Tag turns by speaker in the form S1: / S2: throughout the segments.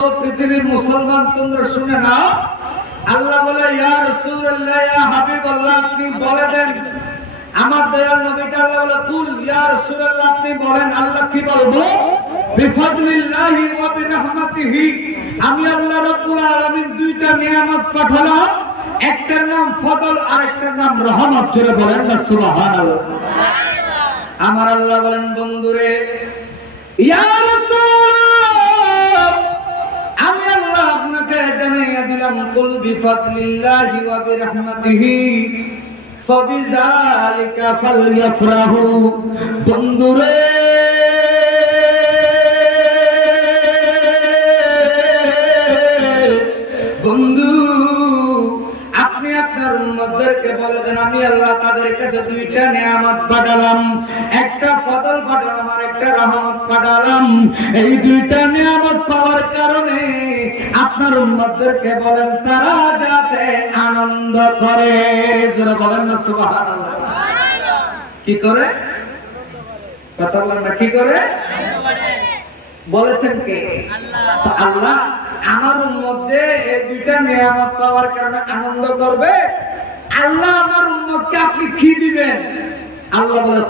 S1: পৃথিবীর মুসলমান তোমরা শুনে নাও। আল্লাহ বলে, ইয়া রাসূলুল্লাহ, ইয়া হাবিবাল্লাহ, আপনি বলে দেন। আমার দয়াল নবীকে আল্লাহ বলে, কুল, ইয়া রাসূলুল্লাহ, আপনি বলেন, আল্লাহ কি বলব? বিফাদলিল্লাহি ওয়া বিরহমাতিহি। আমি আল্লাহ রাব্বুল আলামিন দুইটা নিয়ামত পাঠালাম। একটার নাম ফদল আর একটার নাম রহমত। জোরে বলেন না, সুবহানাল্লাহ। আমার আল্লাহ বলেন, বন্ধুরে, ইয়া বন্ধুরে, বন্ধু, আপনি আপনার উম্মতদেরকে বলে দেন, আমি আল্লাহ তাদের কাছে দুইটা নিয়ামত পাঠালাম। একটা ফদল পাঠালাম আর একটা রহমত পাঠালাম। এই দুইটা নিয়ামত পাওয়ার কারণে আপনার উম্মতদেরকে বলেন, তারা যাতে আনন্দ করে। যারা বলেন না, সুবহানাল্লাহ। কি করে? কথা বলেন না, কি করে? বলেছেন কে? আল্লাহ। আমার মধ্যে এই দুইটা নিয়ামত পাওয়ার কারণে আনন্দ করবে, আল্লাহ আমার উম্মতকে আপনি কি দিবেন? আল্লাহ বলে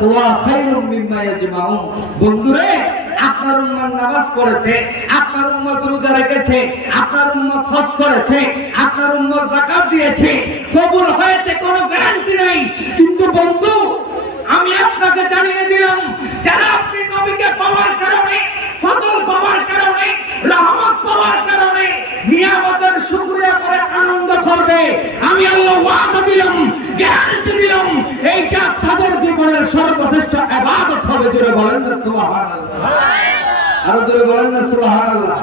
S1: বন্ধুরে, আপনার উম্মত নামাজ পড়েছে, আপনার উম্মত রোজা রেখেছে, আপনার উম্মত হজ করেছে, আপনার উম্মত যাকাত দিয়েছে, কবুল হয়েছে, কোনো গ্যারান্টি নাই। কিন্তু বন্ধু, আমি আপনাকে জানিয়ে দিলাম, যারা আপনি নবীকে পাওয়ার কারণে, ফজল পাওয়ার কারণে, রহমত পাওয়ার কারণে নিয়ামতের শুকরিয়া করে আনন্দ করবে, আমি আল্লাহ ওয়াদা দিলাম গ্যারান্টি দিলাম, এইটা তাদের জীবনের সর্বশ্রেষ্ঠ ইবাদত হবে। জোরে বলেন না সুবহানাল্লাহ। আরও জোরে বলেন না সুবহানাল্লাহ।